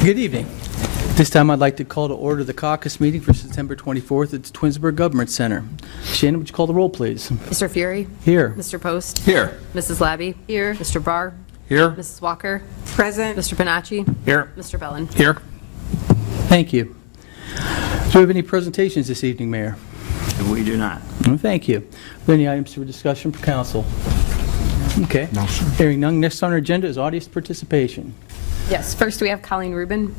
Good evening. This time I'd like to call to order the caucus meeting for September 24th at the Twinsburg Government Center. Shannon, would you call the roll, please? Mr. Fury? Here. Mr. Post? Here. Mrs. Labby? Here. Mr. Barr? Here. Mrs. Walker? Present. Mr. Panacci? Here. Mr. Bellin? Here. Thank you. Do we have any presentations this evening, Mayor? We do not. Thank you. Are there any items for discussion for council? Okay. No, sir. Hearing none, next on our agenda is audience participation. Yes. First, we have Colleen Rubin.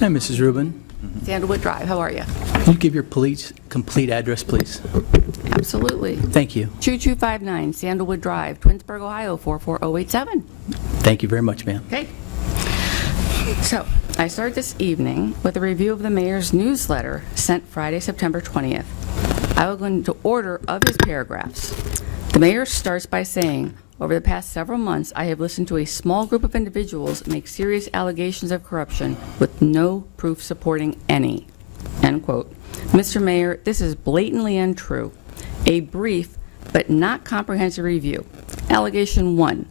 Hi, Mrs. Rubin. Sandalwood Drive, how are you? Can you give your complete address, please? Absolutely. Thank you. 2259 Sandalwood Drive, Twinsburg, Ohio, 44087. Thank you very much, ma'am. Okay. So, I start this evening with a review of the mayor's newsletter sent Friday, September 20th. I will go into order of his paragraphs. The mayor starts by saying, over the past several months, I have listened to a small group of individuals make serious allegations of corruption with no proof supporting any. End quote. Mr. Mayor, this is blatantly untrue. A brief but not comprehensive review. Allegation 1.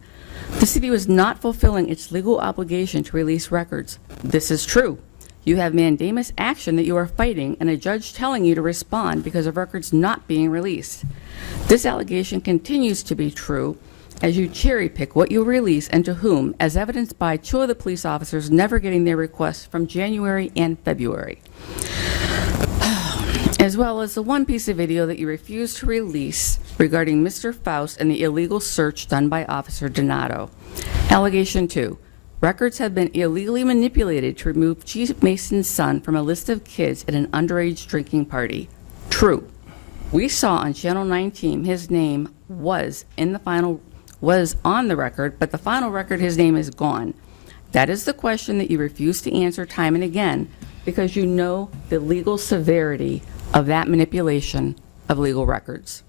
The city was not fulfilling its legal obligation to release records. This is true. You have mandamus action that you are fighting and a judge telling you to respond because of records not being released. This allegation continues to be true as you cherry pick what you release and to whom, as evidenced by 2 of the police officers never getting their requests from January and February, as well as the one piece of video that you refused to release regarding Mr. Faust and the illegal search done by Officer Donato. Allegation 2. Records have been illegally manipulated to remove Chief Mason's son from a list of kids at an underage drinking party. True. We saw on Channel 19 his name was on the record, but the final record his name is gone. That is the question that you refuse to answer time and again because you know the legal severity of that manipulation of legal records.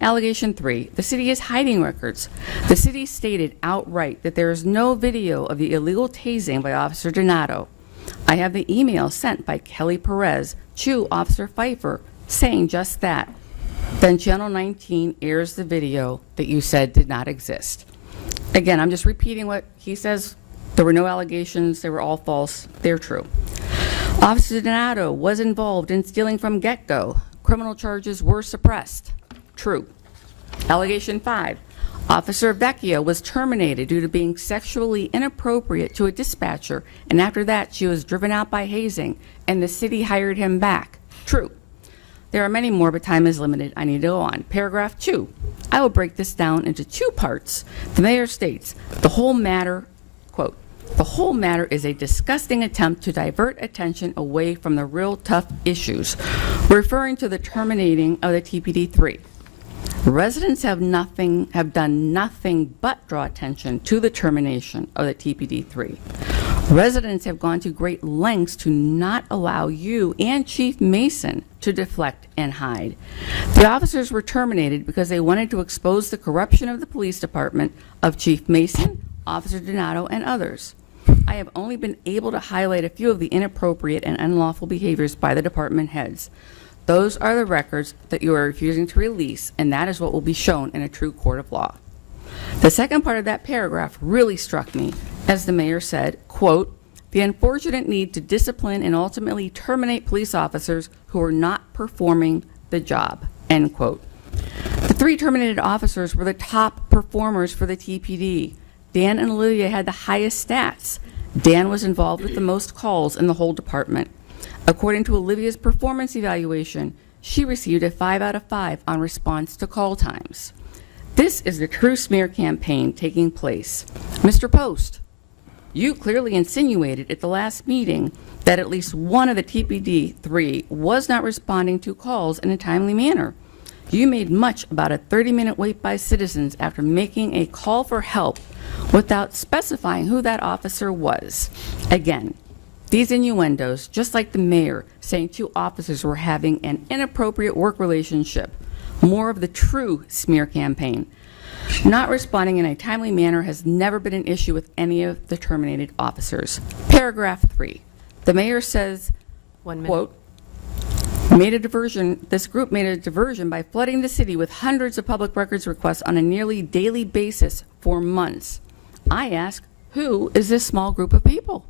Allegation 3, the city is hiding records. The city stated outright that there is no video of the illegal tasing by Officer Donato. I have the email sent by Kelly Perez to Officer Pfeiffer saying just that. Then Channel 19 airs the video that you said did not exist. Again, I'm just repeating what he says. There were no allegations. They were all false. They're true. Officer Donato was involved in stealing from get-go. Criminal charges were suppressed. True. Allegation 5. Officer Vecchia was terminated due to being sexually inappropriate to a dispatcher, and after that she was driven out by hazing, and the city hired him back. True. There are many more, but time is limited. I need to go on. Paragraph 2. I will break this down into 2 parts. The mayor states, the whole matter, quote, the whole matter is a disgusting attempt to divert attention away from the real tough issues, referring to the terminating of the TPD-3. Residents have done nothing but draw attention to the termination of the TPD-3. Residents have gone to great lengths to not allow you and Chief Mason to deflect and hide. The officers were terminated because they wanted to expose the corruption of the police department of Chief Mason, Officer Donato, and others. I have only been able to highlight a few of the inappropriate and unlawful behaviors by the department heads. Those are the records that you are refusing to release, and that is what will be shown in a true court of law. The second part of that paragraph really struck me, as the mayor said, quote, the unfortunate need to discipline and ultimately terminate police officers who are not performing the job, end quote. The 3 terminated officers were the top performers for the TPD. Dan and Olivia had the highest stats. Dan was involved with the most calls in the whole department. According to Olivia's performance evaluation, she received a 5 out of 5 on response to call times. This is the true smear campaign taking place. Mr. Post, you clearly insinuated at the last meeting that at least one of the TPD-3 was not responding to calls in a timely manner. You made much about a 30-minute wait by citizens after making a call for help without specifying who that officer was. Again, these innuendos, just like the mayor saying 2 officers were having an inappropriate work relationship, more of the true smear campaign. Not responding in a timely manner has never been an issue with any of the terminated officers. Paragraph 3. The mayor says, One minute. quote, This group made a diversion by flooding the city with hundreds of public records requests on a nearly daily basis for months. I ask, who is this small group of people?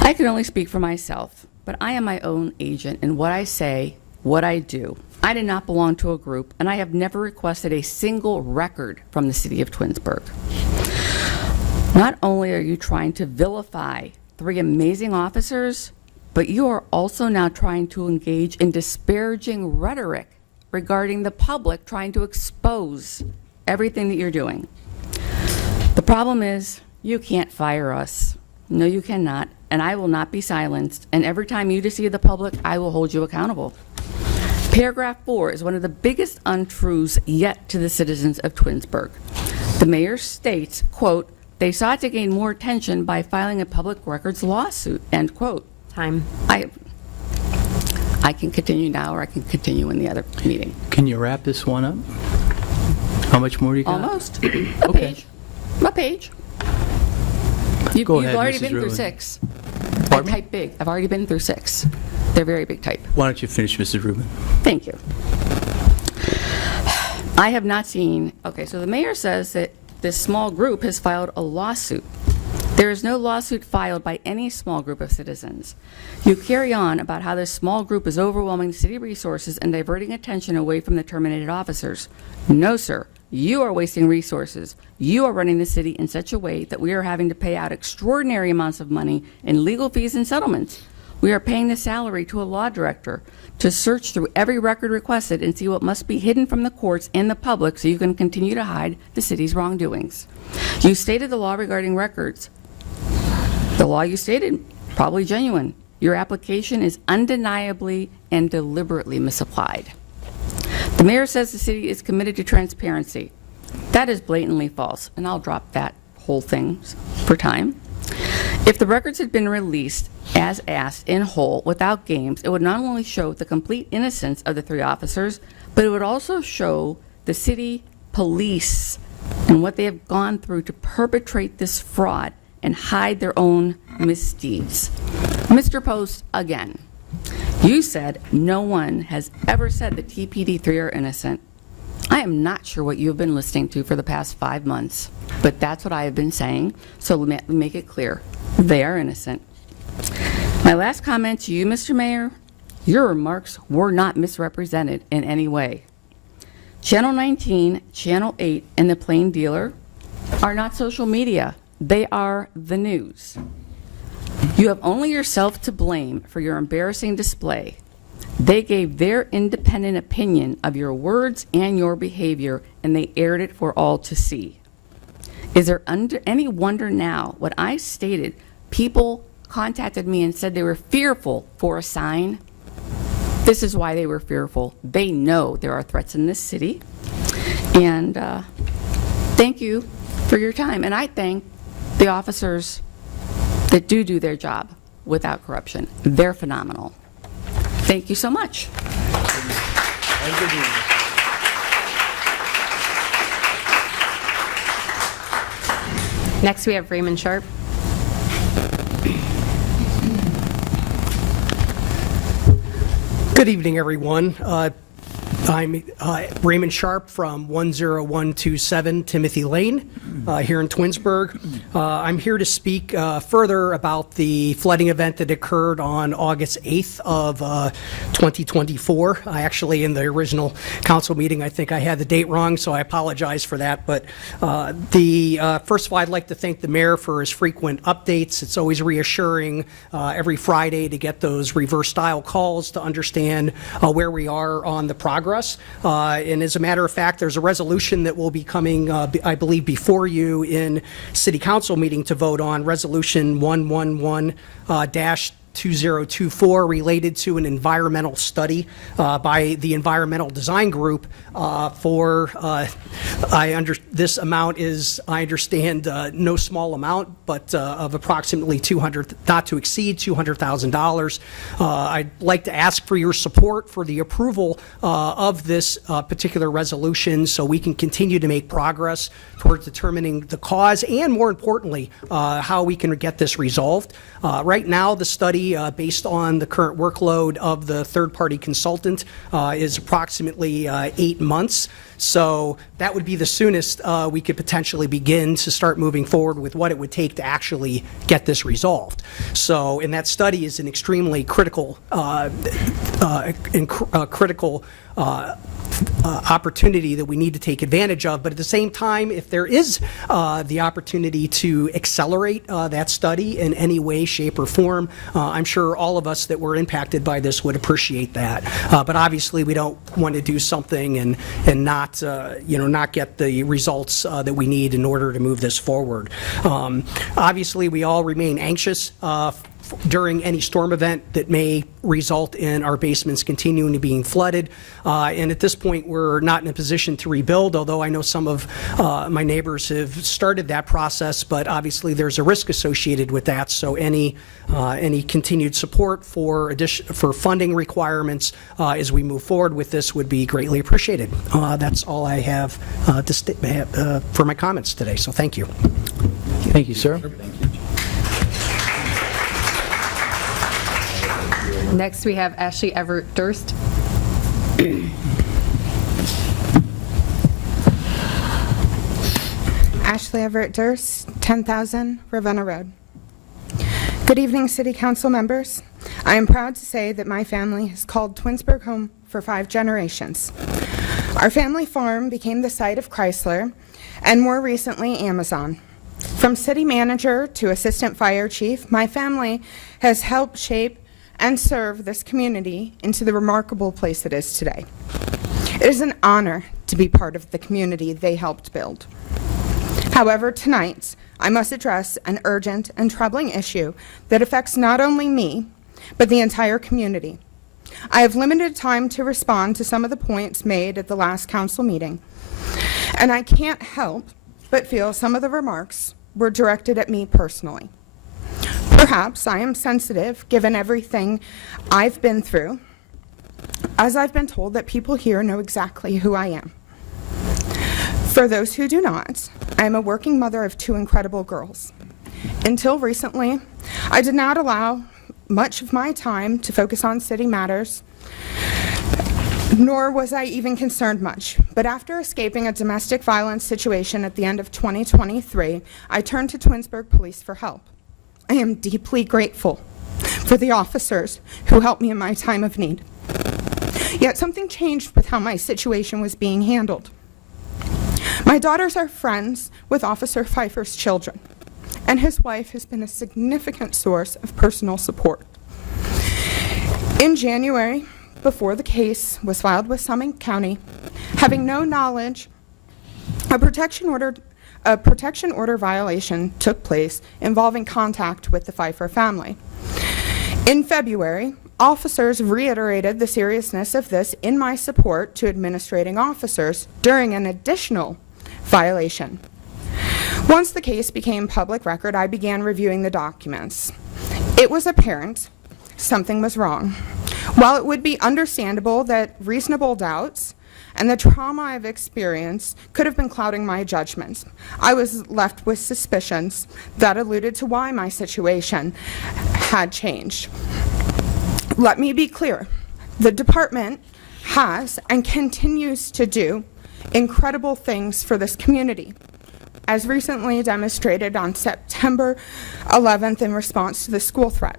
I can only speak for myself, but I am my own agent in what I say, what I do. I did not belong to a group, and I have never requested a single record from the city of Twinsburg. Not only are you trying to vilify 3 amazing officers, but you are also now trying to engage in disparaging rhetoric regarding the public, trying to expose everything that you're doing. The problem is, you can't fire us. No, you cannot, and I will not be silenced, and every time you deceive the public, I will hold you accountable. Paragraph 4 is one of the biggest untruths yet to the citizens of Twinsburg. The mayor states, quote, "They sought to gain more attention by filing a public records lawsuit," end quote. Time. I can continue now, or I can continue in the other meeting. Can you wrap this one up? How much more do you got? Almost. Okay. A page. You've Go ahead, already Mrs. been through Rubin. 6. I Pardon me? type big. I've already been through 6. They're very big type. Why don't you finish, Mrs. Rubin? Thank you. I have not seen, okay, so the mayor says that this small group has filed a lawsuit. There is no lawsuit filed by any small group of citizens. You carry on about how this small group is overwhelming city resources and diverting attention away from the terminated officers. No, sir. You are wasting resources. You are running the city in such a way that we are having to pay out extraordinary amounts of money in legal fees and settlements. We are paying the salary to a law director to search through every record requested and see what must be hidden from the courts and the public so you can continue to hide the city's wrongdoings. You stated the law regarding records. The law you stated, probably genuine. Your application is undeniably and deliberately misapplied. The mayor says the city is committed to transparency. That is blatantly false, and I'll drop that whole thing for time. If the records had been released as asked in whole without games, it would not only show the complete innocence of the 3 officers, but it would also show the city police and what they have gone through to perpetrate this fraud and hide their own misdeeds. Mr. Post, again, you said no one has ever said the TPD3 are innocent. I am not sure what you've been listening to for the past 5 months, but that's what I have been saying, so let me make it clear. They are innocent. My last comment to you, Mr. Mayor, your remarks were not misrepresented in any way. Channel 19, Channel 8, and the Plain Dealer are not social media. They are the news. You have only yourself to blame for your embarrassing display. They gave their independent opinion of your words and your behavior, and they aired it for all to see. Is there any wonder now what I stated? People contacted me and said they were fearful for a sign. This is why they were fearful. They know there are threats in this city. And thank you for your time. And I thank the officers that do their job without corruption. They're phenomenal. Thank you so much. Next, we have Raymond Sharp. Good evening, everyone. I'm Raymond Sharp from 10127 Timothy Lane here in Twinsburg. I'm here to speak further about the flooding event that occurred on August 8th of 2024. I actually, in the original council meeting, I think I had the date wrong, so I apologize for that. But first of all, I'd like to thank the mayor for his frequent updates. It's always reassuring every Friday to get those reverse dial calls to understand where we are on the progress. And as a matter of fact, there's a resolution that will be coming, I believe, before you in City Council meeting to vote on, Resolution 111-2024, related to an environmental study by the Environmental Design Group this amount is, I understand, no small amount, but of approximately not to exceed $200,000. I'd like to ask for your support for the approval of this particular resolution so we can continue to make progress towards determining the cause and, more importantly, how we can get this resolved. Right now, the study study, based on the current workload of the third-party consultant, is approximately 8 months. So that would be the soonest we could potentially begin to start moving forward with what it would take to actually get this resolved. So, and that study is an extremely critical, opportunity that we need to take advantage of. But at the same time, if there is the opportunity to accelerate that study in any way, shape, or form, I'm sure all of us that were impacted by this would appreciate that. But obviously, we don't want to do something and not not get the results that we need in order to move this forward. Obviously, we all remain anxious during any storm event that may result in our basements continuing to being flooded. And at this point, we're not in a position to rebuild, although I know some of my neighbors have started that process, but obviously there's a risk associated with that. So any continued support for funding requirements as we move forward with this would be greatly appreciated. That's all I have for my comments today, so thank you. Thank you, sir. Next, we have Ashley Everett Durst. Ashley Everett Durst, 10,000 Ravenna Road. Good evening, City Council members. I am proud to say that my family has called Twinsburg home for 5 generations. Our family farm became the site of Chrysler and more recently Amazon. From city manager to assistant fire chief, my family has helped shape and serve this community into the remarkable place it is today. It is an honor to be part of the community they helped build. However, tonight, I must address an urgent and troubling issue that affects not only me, but the entire community. I have limited time to respond to some of the points made at the last council meeting, and I can't help but feel some of the remarks were directed at me personally. Perhaps I am sensitive, given everything I've been through, as I've been told that people here know exactly who I am. For those who do not, I am a working mother of 2 incredible girls. Until recently, I did not allow much of my time to focus on city matters, nor was I even concerned much. But after escaping a domestic violence situation at the end of 2023, I turned to Twinsburg Police for help. I am deeply grateful for the officers who helped me in my time of need. Yet something changed with how my situation was being handled. My daughters are friends with Officer Pfeiffer's children, and his wife has been a significant source of personal support. In January, before the case was filed with Summit County, having no knowledge, a protection order violation took place involving contact with the Pfeiffer family. In February, officers reiterated the seriousness of this in my support to administrating officers during an additional violation. Once the case became public record, I began reviewing the documents. It was apparent something was wrong. While it would be understandable that reasonable doubts and the trauma I've experienced could have been clouding my judgments, I was left with suspicions that alluded to why my situation had changed. Let me be clear. The department has and continues to do incredible things for this community, as recently demonstrated on September 11th in response to the school threat.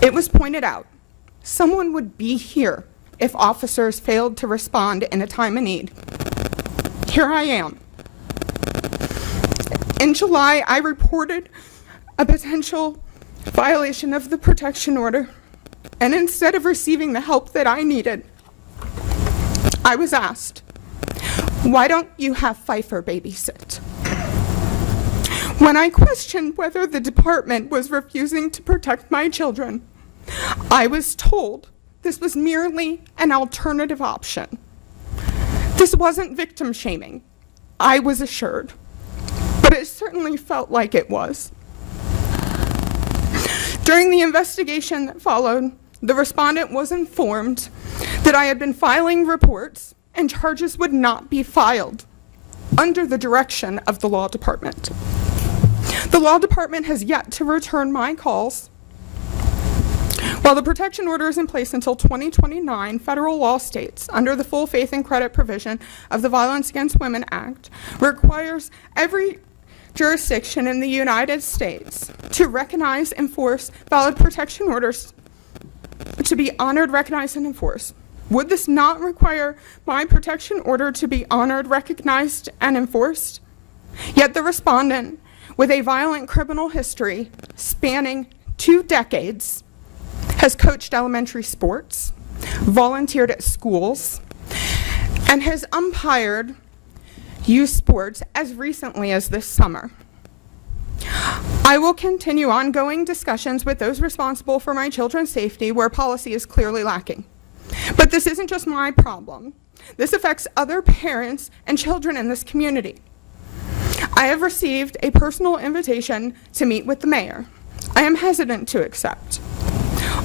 It was pointed out someone would be here if officers failed to respond in a time of need. Here I am. In July, I reported a potential violation of the protection order, and instead of receiving the help that I needed, I was asked, "Why don't you have Pfeiffer babysit?" When I questioned whether the department was refusing to protect my children, I was told this was merely an alternative option. This wasn't victim shaming, I was assured, but it certainly felt like it was. During the investigation that followed, the respondent was informed that I had been filing reports and charges would not be filed under the direction of the law department. The law department has yet to return my calls While the protection order is in place until 2029, federal law states, under the full faith and credit provision of the Violence Against Women Act, requires every jurisdiction in the United States to recognize, enforce valid protection orders to be honored, recognized, and enforced. Would this not require my protection order to be honored, recognized, and enforced? Yet the respondent, with a violent criminal history spanning 2 decades, has coached elementary sports, volunteered at schools, and has umpired youth sports as recently as this summer. I will continue ongoing discussions with those responsible for my children's safety where policy is clearly lacking. But this isn't just my problem. This affects other parents and children in this community. I have received a personal invitation to meet with the mayor. I am hesitant to accept.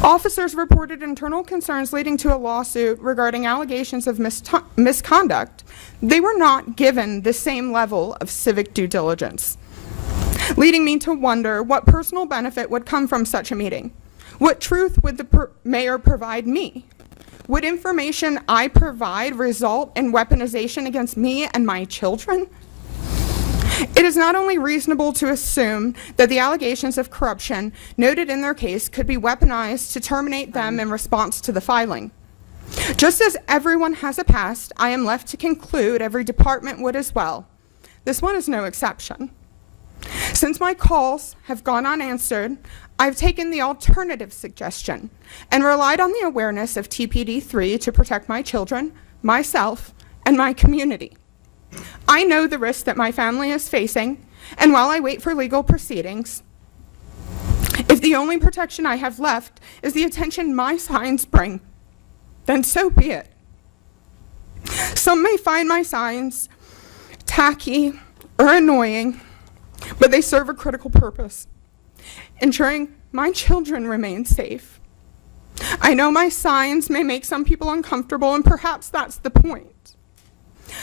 Officers reported internal concerns leading to a lawsuit regarding allegations of misconduct. They were not given the same level of civic due diligence, leading me to wonder what personal benefit would come from such a meeting. What truth would the mayor provide me? Would information I provide result in weaponization against me and my children? It is not only reasonable to assume that the allegations of corruption noted in their case could be weaponized to terminate them in response to the filing. Just as everyone has a past, I am left to conclude every department would as well. This one is no exception. Since my calls have gone unanswered, I've taken the alternative suggestion and relied on the awareness of TPD3 to protect my children, myself, and my community. I know the risk that my family is facing, and while I wait for legal proceedings, if the only protection I have left is the attention my signs bring, then so be it. Some may find my signs tacky or annoying, but they serve a critical purpose, ensuring my children remain safe. I know my signs may make some people uncomfortable, and perhaps that's the point.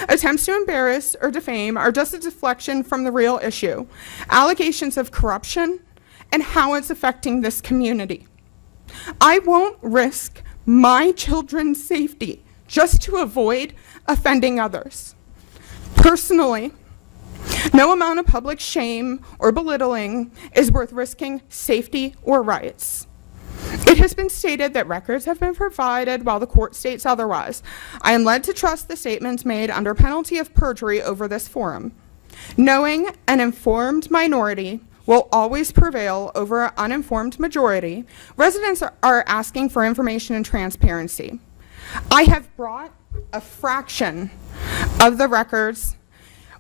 Attempts to embarrass or defame are just a deflection from the real issue, allegations of corruption and how it's affecting this community. I won't risk my children's safety just to avoid offending others. Personally, no amount of public shame or belittling is worth risking safety or rights. It has been stated that records have been provided while the court states otherwise. I am led to trust the statements made under penalty of perjury over this forum. Knowing an informed minority will always prevail over an uninformed majority, residents are asking for information and transparency. I have brought a fraction of the records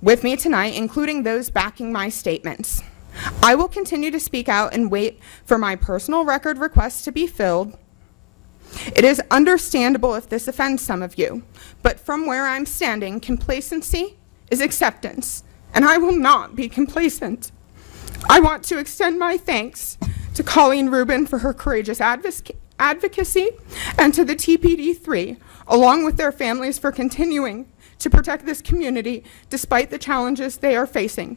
with me tonight, including those backing my statements. I will continue to speak out and wait for my personal record requests to be filled. It is understandable if this offends some of you, but from where I'm standing, complacency is acceptance, and I will not be complacent. I want to extend my thanks to Colleen Rubin for her courageous advocacy and to the TPD3, along with their families, for continuing to protect this community despite the challenges they are facing.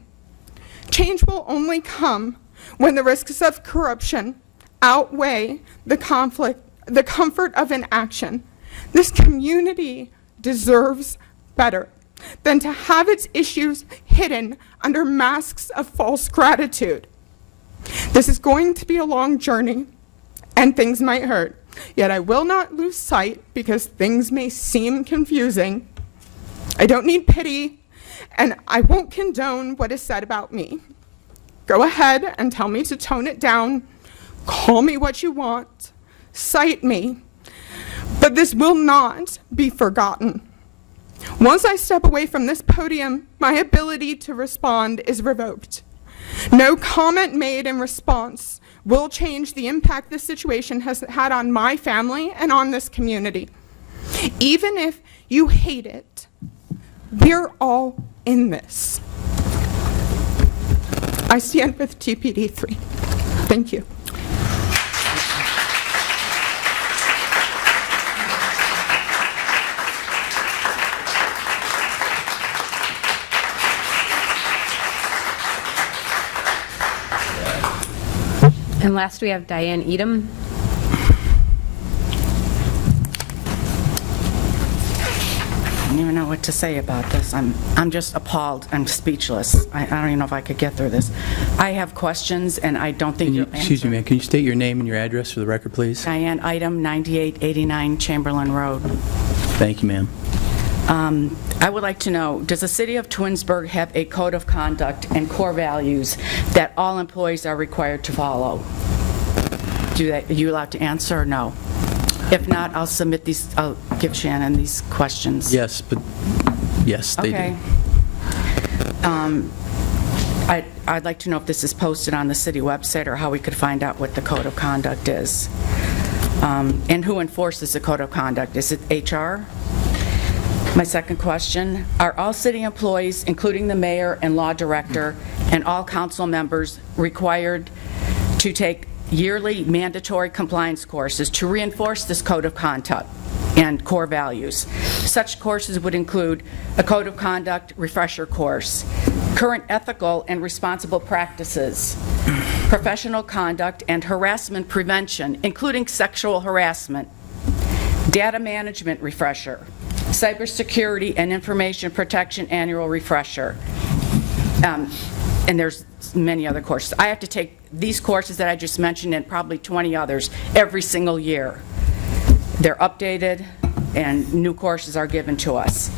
Change will only come when the risks of corruption outweigh the comfort of inaction. This community deserves better than to have its issues hidden under masks of false gratitude. This is going to be a long journey, and things might hurt. Yet I will not lose sight because things may seem confusing. I don't need pity, and I won't condone what is said about me. Go ahead and tell me to tone it down. Call me what you want. Cite me. But this will not be forgotten. Once I step away from this podium, my ability to respond is revoked. No comment made in response will change the impact this situation has had on my family and on this community. Even if you hate it, we're all in this. I stand with TPD3. Thank you. And last, we have Diane Edom. don't even know what to say about this. I'm just appalled. I'm speechless. I don't even know if I could get through this. I have questions, and I don't think you'll answer. Excuse me, ma'am, can you state your name and your address for the record, please? Diane, item 9889 Chamberlain Road. Thank you, ma'am. I would like to know, does the city of Twinsburg have a code of conduct and core values that all employees are required to follow? Are you allowed to answer or no? If not, I'll submit these, I'll give Shannon these questions. Yes, but, yes, they do. Okay. I'd like to know if this is posted on the city website or how we could find out what the code of conduct is. And who enforces the code of conduct? Is it HR? My second question, are all city employees, including the mayor and law director, and all council members required to take yearly mandatory compliance courses to reinforce this code of conduct and core values? Such courses would include a code of conduct refresher course, current ethical and responsible practices, professional conduct and harassment prevention, including sexual harassment, data management refresher, cybersecurity and information protection annual refresher, and there's many other courses. I have to take these courses that I just mentioned and probably 20 others every single year. They're updated and new courses are given to us.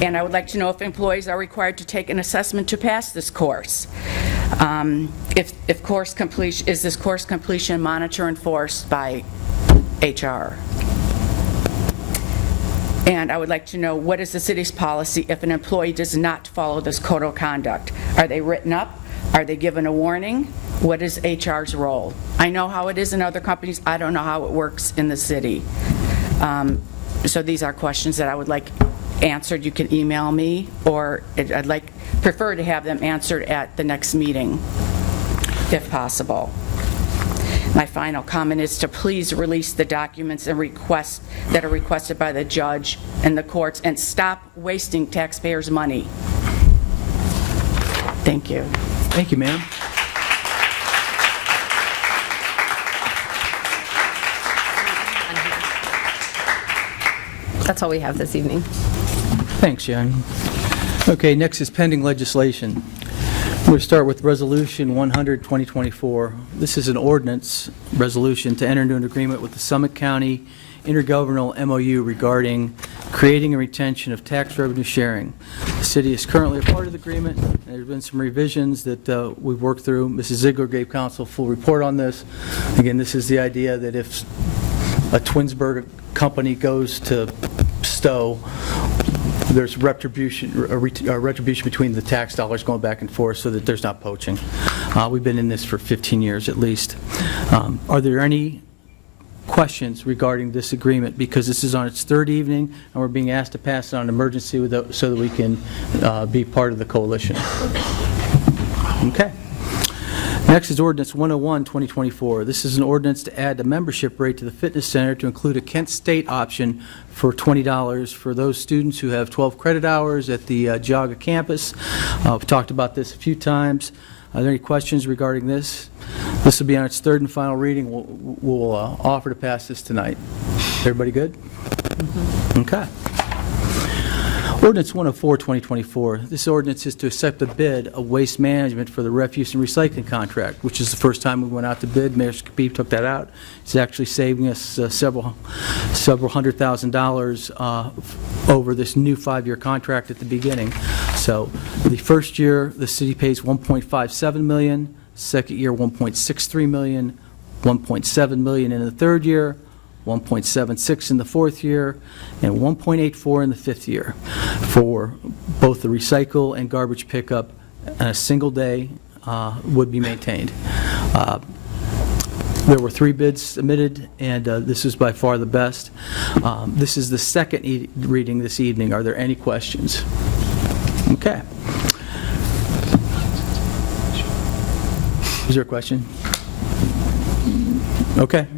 And I would like to know if employees are required to take an assessment to pass this course. If course completion, is this course completion monitored and enforced by HR? And I would like to know, what is the city's policy if an employee does not follow this code of conduct? Are they written up? Are they given a warning? What is HR's role? I know how it is in other companies. I don't know how it works in the city. So these are questions that I would like answered. You can email me, or I'd prefer to have them answered at the next meeting, if possible. My final comment is to please release the documents and requests that are requested by the judge and the courts, and stop wasting taxpayers' money. Thank you. Thank you, ma'am. That's all we have this evening. Thanks, Jen. Okay, next is pending legislation. We'll start with Resolution 100, 2024. This is an ordinance resolution to enter into an agreement with the Summit County intergovernmental MOU regarding creating a retention of tax revenue sharing. The city is currently a part of the agreement. There have been some revisions that we've worked through. Mrs. Ziegler gave council a full report on this. Again, this is the idea that if a Twinsburg company goes to Stowe, there's retribution between the tax dollars going back and forth so that there's not poaching. We've been in this for 15 years at least. Are there any questions regarding this agreement? Because this is on its third evening, and we're being asked to pass it on emergency so that we can be part of the coalition. Okay. Next is Ordinance 101, 2024. This is an ordinance to add a membership rate to the fitness center to include a Kent State option for $20 for those students who have 12 credit hours at the Geauga campus. We've talked about this a few times. Are there any questions regarding this? This will be on its third and final reading. We'll offer to pass this tonight. Everybody good? Okay. Ordinance 104, 2024. This ordinance is to accept the bid of waste management for the refuse and recycling contract, which is the first time we went out to bid. Mayor Skibbe took that out. It's actually saving us several $100,000 over this new 5-year contract at the beginning. So the first year, the city pays $1.57 million. Second year, $1.63 million. $1.7 million in the third year. 1.76 in the fourth year, and 1.84 in the fifth year for both the recycle and garbage pickup, and a single day would be maintained. There were 3 bids submitted, and this is by far the best. This is the second reading this evening. Are there any questions? Okay. Is there a question? Okay.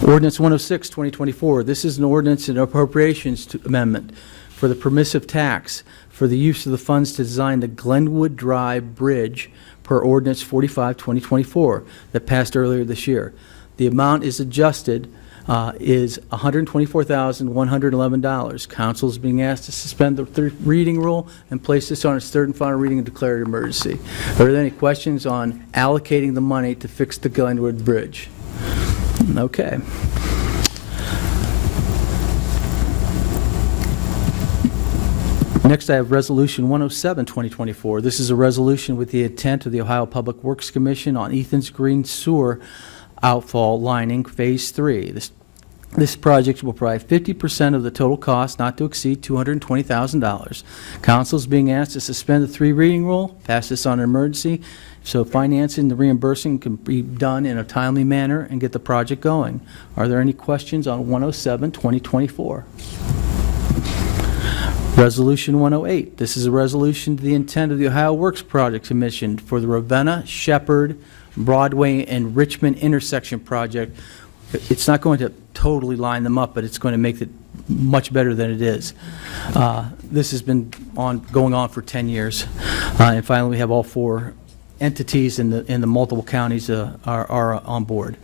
Ordinance 106, 2024. This is an ordinance and appropriations amendment for the permissive tax for the use of the funds to design the Glenwood Drive Bridge per Ordinance 45, 2024 that passed earlier this year. The amount is adjusted is $124,111. Council is being asked to suspend the third reading rule and place this on its third and final reading and declare it an emergency. Are there any questions on allocating the money to fix the Glenwood Bridge? Okay. Next, I have Resolution 107, 2024. This is a resolution with the intent of the Ohio Public Works Commission on Ethan's Green Sewer Outfall Lining Phase 3. This project will provide 50% of the total cost, not to exceed $220,000. Council is being asked to suspend the three reading rule, pass this on an emergency, so financing the reimbursing can be done in a timely manner and get the project going. Are there any questions on 107, 2024? Resolution 108. This is a resolution to the intent of the Ohio Works Project Commission for the Ravenna, Shepherd, Broadway, and Richmond intersection project. It's not going to totally line them up, but it's going to make it much better than it is. This has been going on for 10 years. And finally, we have all four entities in the multiple counties are on board.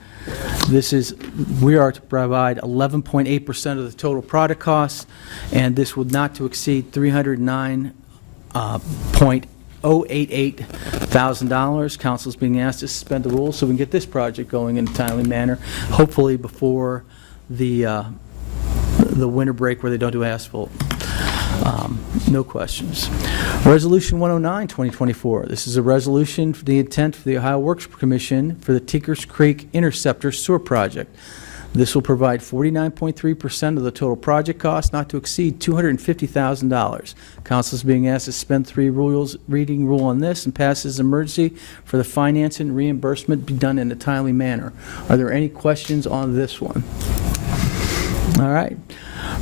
We are to provide 11.8% of the total product costs, and this would not to exceed $309,088. Council is being asked to suspend the rules so we can get this project going in a timely manner, hopefully before the winter break where they don't do asphalt. No questions. Resolution 109, 2024. This is a resolution for the intent for the Ohio Works Commission for the Tinkers Creek Interceptor Sewer Project. This will provide 49.3% of the total project cost, not to exceed $250,000. Council is being asked to suspend three reading rule on this and pass as emergency for the finance and reimbursement be done in a timely manner. Are there any questions on this one? All right.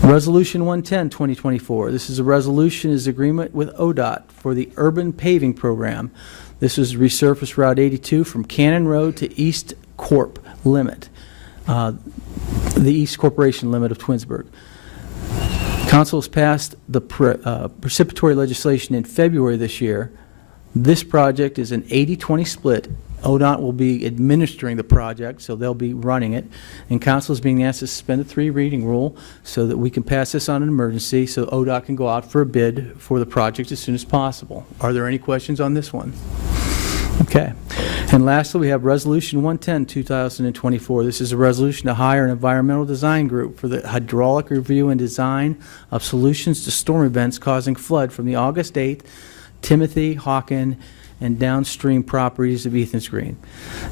Resolution 110, 2024. This is a resolution is agreement with ODOT for the urban paving program. This is resurface Route 82 from Cannon Road to East Corp limit, the East Corporation limit of Twinsburg. Council has passed the precipitory legislation in February this year. This project is an 80-20 split. ODOT will be administering the project, so they'll be running it. And council is being asked to suspend the three reading rule so that we can pass this on an emergency so ODOT can go out for a bid for the project as soon as possible. Are there any questions on this one? Okay. And lastly, we have Resolution 110, 2024. This is a resolution to hire an environmental design group for the hydraulic review and design of solutions to storm events causing flood from the August 8th Timothy, Hawken, and downstream properties of Ethan's Green.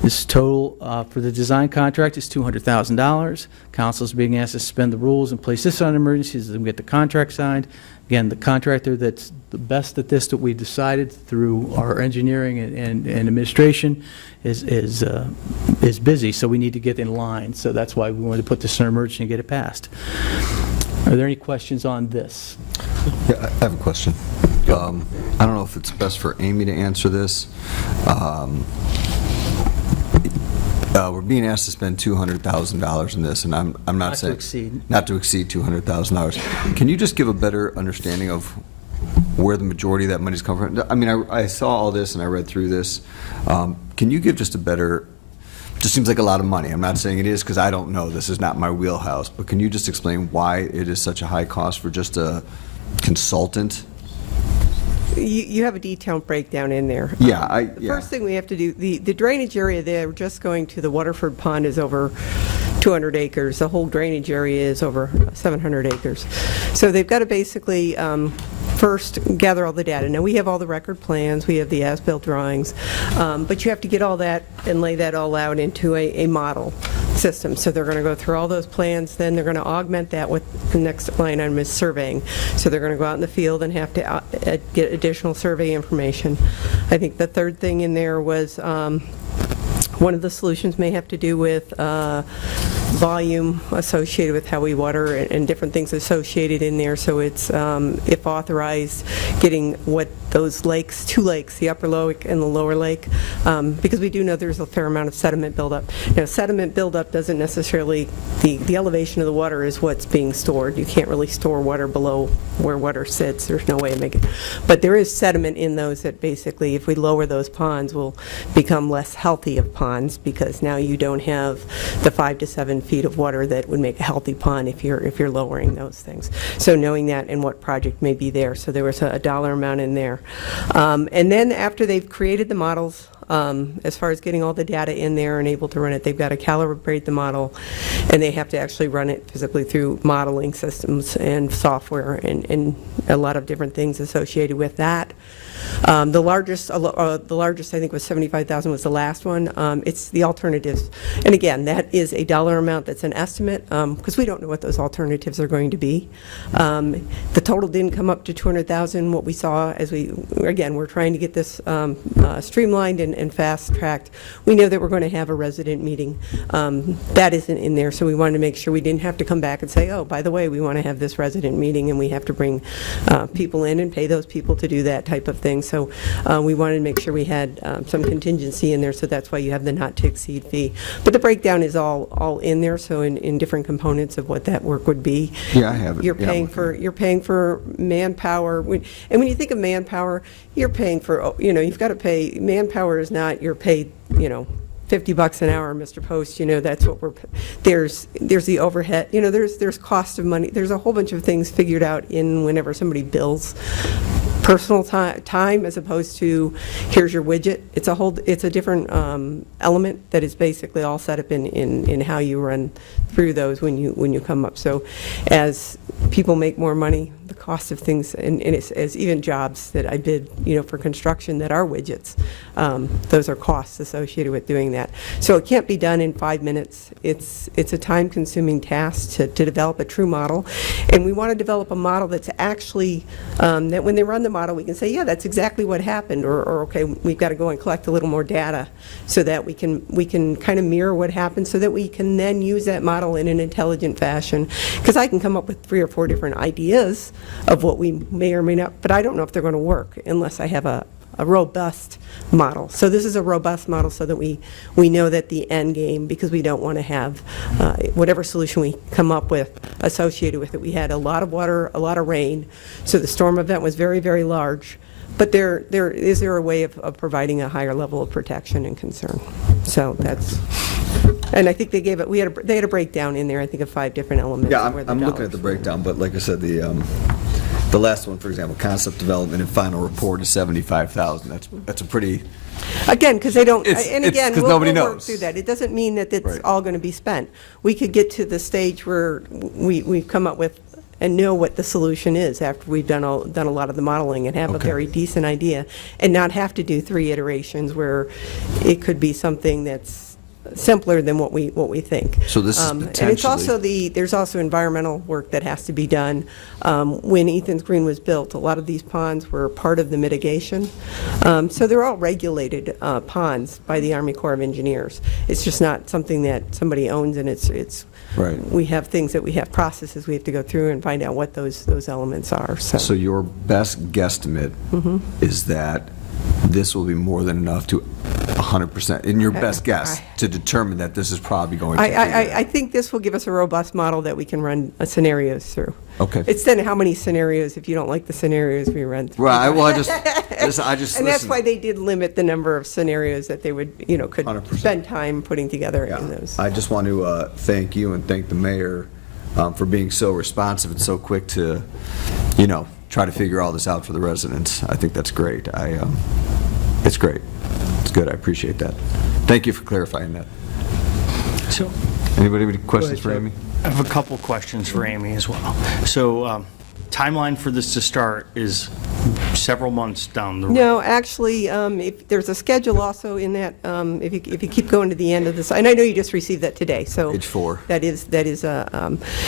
This total for the design contract is $200,000. Council is being asked to suspend the rules and place this on emergency so that we get the contract signed. Again, the contractor that's the best at this that we decided through our engineering and administration is busy, so we need to get in line. So that's why we wanted to put this on emergency and get it passed. Are there any questions on this? Yeah, I have a question. I don't know if it's best for Amy to answer this. We're being asked to spend $200,000 in this, and I'm not saying... Not to exceed $200,000. Can you just give a better understanding of where the majority of that money's come from? I mean, I saw all this and I read through this. Can you give just a better... Just seems like a lot of money. I'm not saying it is because I don't know. This is not my wheelhouse. But can you just explain why it is such a high cost for just a consultant? You have a detailed breakdown in there. Yeah, The first thing we have to do, the drainage area there, just going to the Waterford Pond, is over 200 acres. The whole drainage area is over 700 acres. So they've got to basically first gather all the data. Now, we have all the record plans, we have the as-built drawings, but you have to get all that and lay that all out into a model system. So they're going to go through all those plans, then they're going to augment that with the next line item is surveying. So they're going to go out in the field and have to get additional survey information. I think the third thing in there was one of the solutions may have to do with volume associated with how we water and different things associated in there. So it's, if authorized, getting what those lakes, two lakes, the upper lake and the lower lake, because we do know there's a fair amount of sediment buildup. Now, sediment buildup doesn't necessarily, the elevation of the water is what's being stored. You can't really store water below where water sits. There's no way to make it. But there is sediment in those that basically, if we lower those ponds, will become less healthy of ponds, because now you don't have the 5 to 7 feet of water that would make a healthy pond if you're lowering those things. So knowing that and what project may be there. So there was a dollar amount in there. And then after they've created the models, as far as getting all the data in there and able to run it, they've got to calibrate the model, and they have to actually run it physically through modeling systems and software and a lot of different things associated with that. The largest I think was 75,000 was the last one. It's the alternatives, and again, that is a dollar amount. That's an estimate, because we don't know what those alternatives are going to be. The total didn't come up to 200,000. What we saw as we're trying to get this streamlined and fast-tracked. We know that we're going to have a resident meeting. That isn't in there, so we wanted to make sure we didn't have to come back and say, oh, by the way, we want to have this resident meeting, and we have to bring people in and pay those people to do that type of thing. So we wanted to make sure we had some contingency in there, so that's why you have the not-to-exceed fee. But the breakdown is all in there, so in different components of what that work would be. Yeah, I have it. You're paying for manpower, and when you think of manpower, you're paying for, you've got to pay. Manpower is not you're paid, $50 an hour, Mr. Post, that's what there's the overhead, there's cost of money. There's a whole bunch of things figured out in whenever somebody bills personal time as opposed to here's your widget. It's a different element that is basically all set up in how you run through those when you come up. So as people make more money, the cost of things, and it's, as even jobs that I did, for construction that are widgets, those are costs associated with doing that. So it can't be done in 5 minutes. It's a time-consuming task to develop a true model, and we want to develop a model that's actually, that when they run the model, we can say, yeah, that's exactly what happened, or okay, we've got to go and collect a little more data so that we can kind of mirror what happened, so that we can then use that model in an intelligent fashion. Because I can come up with 3 or 4 different ideas of what we may or may not, but I don't know if they're going to work unless I have a robust model. So this is a robust model so that we know that the end game, because we don't want to have whatever solution we come up with associated with it. We had a lot of water, a lot of rain, so the storm event was very, very large. But is there a way of providing a higher level of protection and concern? So that's, and I think they had a breakdown in there, I think, of 5 different elements. Yeah, I'm looking at the breakdown, but like I said, the last one, for example, concept development and final report is 75,000. That's a pretty. Again, because they don't, It's- and it's again, 'cause we'll nobody work knows. through that. It doesn't mean that it's Right. all going to be spent. We could get to the stage where we've come up with and know what the solution is after we've done a lot of the modeling and have a Okay. very decent idea, and not have to do 3 iterations where it could be something that's simpler than what we think. So this is And it's potentially- also there's also environmental work that has to be done. When Ethan's Green was built, a lot of these ponds were part of the mitigation. So they're all regulated ponds by the Army Corps of Engineers. It's just not something that somebody owns, and it's Right. we have things that we have processes we have to go through and find out what those elements are. So your best guesstimate is that this will be more than enough to 100%, in your best guess, to determine that this is probably going to. I think this will give us a robust model that we can run scenarios through. Okay. It's then how many scenarios, if you don't like the scenarios we run through. Right, well, I just And that's listen. why they did limit the number of scenarios that they would, could 100%. spend time putting together Yeah. in those. I just want to thank you and thank the mayor for being so responsive and so quick to, try to figure all this out for the residents. I think that's great. It's great. It's good. I appreciate that. Thank you for clarifying that. So Anybody have any questions for Amy? I have a couple questions for Amy as well. So timeline for this to start is several months down the road. No, actually, if there's a schedule also in that, if you keep going to the end of this, and I know you just received that today, so. Page 4. That is,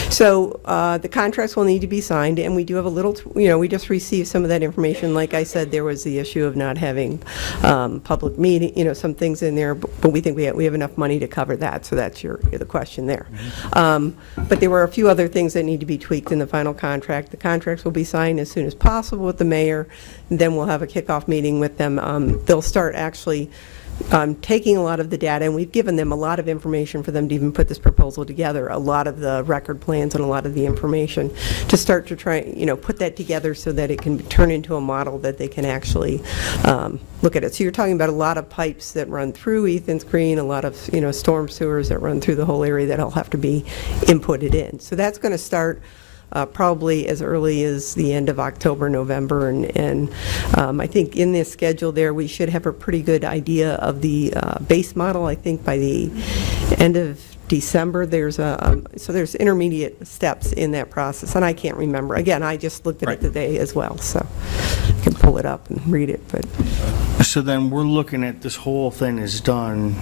so the contracts will need to be signed, and we do have a little, we just received some of that information. Like I said, there was the issue of not having public meeting, some things in there, but we think we have enough money to cover that, so that's the question there. But there were a few other things that need to be tweaked in the final contract. The contracts will be signed as soon as possible with the mayor. mayor. Then we'll have a kickoff meeting with them. They'll start actually taking a lot of the data, and we've given them a lot of information for them to even put this proposal together, a lot of the record plans and a lot of the information to start to try, put that together so that it can turn into a model that they can actually look at it. So you're talking about a lot of pipes that run through Ethan's Green, a lot of, storm sewers that run through the whole area that'll have to be inputted in. So that's going to start probably as early as the end of October, November, and I think in this schedule there, we should have a pretty good idea of the base model. I think by the end of December, there's there's intermediate steps in that process, and I can't remember. Again, I just looked at it today as well, so I can pull it up and read it. But So then we're looking at this whole thing is done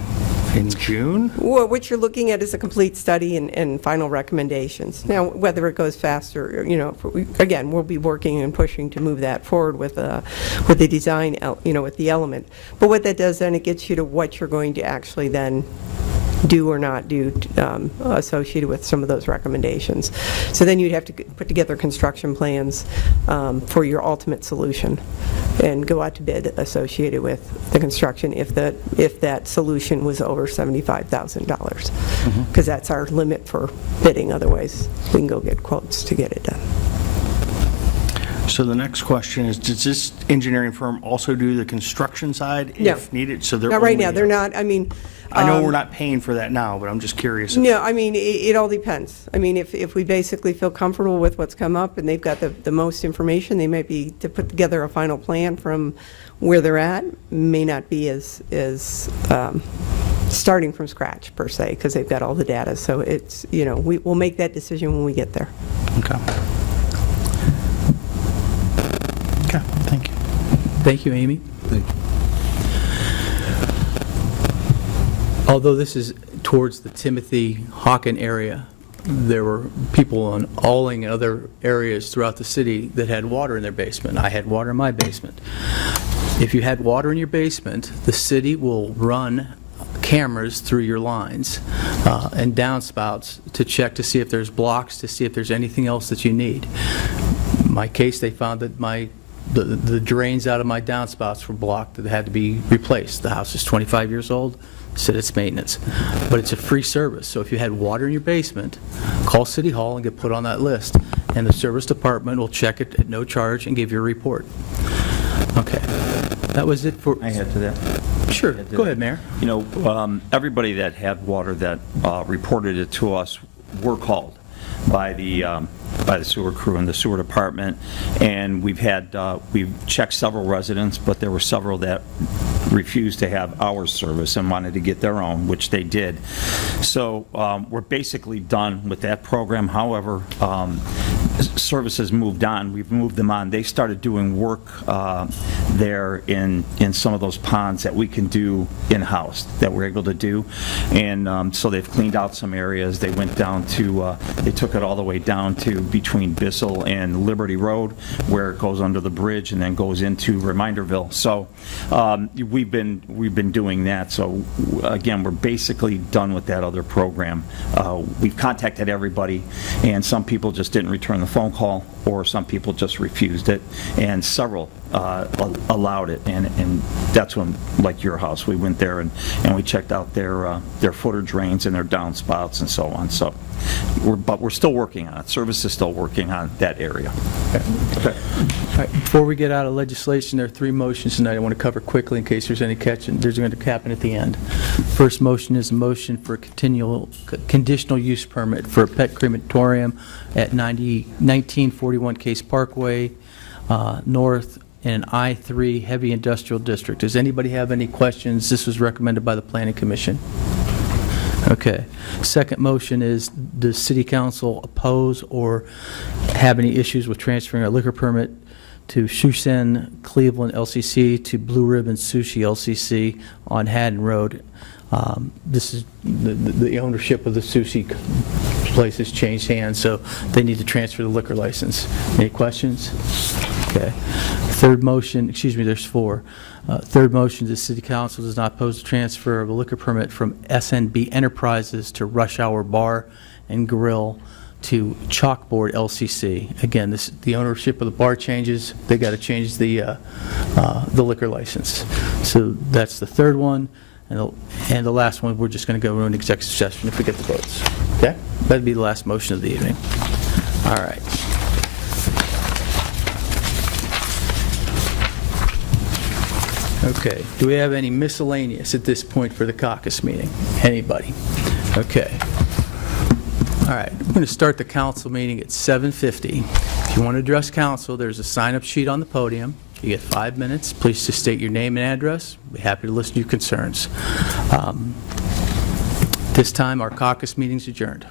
in June? well, what you're looking at is a complete study and final recommendations. Now, whether it goes faster, again, we'll be working and pushing to move that forward with the design, with the element. But what that does then, it gets you to what you're going to actually then do or not do associated with some of those recommendations. So then you'd have to put together construction plans for your ultimate solution and go out to bid associated with the construction if that solution was over $75,000, because that's our limit for bidding. Otherwise, we can go get quotes to get it done. So the next question is, does this engineering firm also do the construction side No. if needed? So they're Not right only- now. They're not. I know we're not paying for that now, but I'm just curious. No, it all depends. If we basically feel comfortable with what's come up and they've got the most information, they might be to put together a final plan from where they're at, may not be as starting from scratch per se, because they've got all the data. So it's, we'll make that decision when we get there. Okay. Okay, thank you. Thank you, Amy. Thank you. Although this is towards the Timothy Hawken area, there were people on Alling and other areas throughout the city that had water in their basement. I had water in my basement. If you had water in your basement, the city will run cameras through your lines and downspouts to check to see if there's blocks, to see if there's anything else that you need. In my case, they found that the drains out of my downspouts were blocked that had to be replaced. The house is 25 years old. Said it's maintenance, but it's a free service. So if you had water in your basement, call City Hall and get put on that list, and the service department will check it at no charge and give you a report. Okay, that was it for. I add to that. Sure, go ahead, Mayor. Everybody that had water that reported it to us were called by the sewer crew and the sewer department, and we've checked several residents, but there were several that refused to have our service and wanted to get their own, which they did. So we're basically done with that program. However, services moved on. We've moved them on. They started doing work there in some of those ponds that we can do in-house, that we're able to do. And so they've cleaned out some areas. They went down to, they took it all the way down to between Bissell and Liberty Road, where it goes under the bridge and then goes into Reminderville. So we've been doing that. So again, we're basically done with that other program. We've contacted everybody, and some people just didn't return the phone call, or some people just refused it, and several allowed it. And that's when, like your house, we went there and we checked out their footer drains and their downspouts and so on. So, but we're still working on it. Service is still working on that area. Okay. All right, before we get out of legislation, there are three motions tonight I want to cover quickly in case there's any catching. There's going to happen at the end. First motion is a motion for a conditional use permit for a pet crematorium at 1941 Case Parkway North in an I-3 heavy industrial district. Does anybody have any questions? This was recommended by the Planning Commission. Okay. Second motion is, does City Council oppose or have any issues with transferring a liquor permit to Shusen Cleveland LCC to Blue Ribbon Sushi LCC on Haddon Road? This is the ownership of the sushi place has changed hands, so they need to transfer the liquor license. Any questions? Okay. Third motion, excuse me, there's four. Third motion, the City Council does not oppose the transfer of a liquor permit from SNB Enterprises to Rush Hour Bar and Grill to Chalkboard LCC. Again, the ownership of the bar changes, they got to change the liquor license. So that's the third one, and the last one, we're just going to go into an executive session if we get the votes. Okay? That'd be the last motion of the evening. All right. Okay, do we have any miscellaneous at this point for the caucus meeting? Anybody? Okay. All right, we're going to start the council meeting at 7:50. If you want to address council, there's a sign-up sheet on the podium. You get 5 minutes. Please just state your name and address. We'll be happy to listen to your concerns. This time, our caucus meeting's adjourned.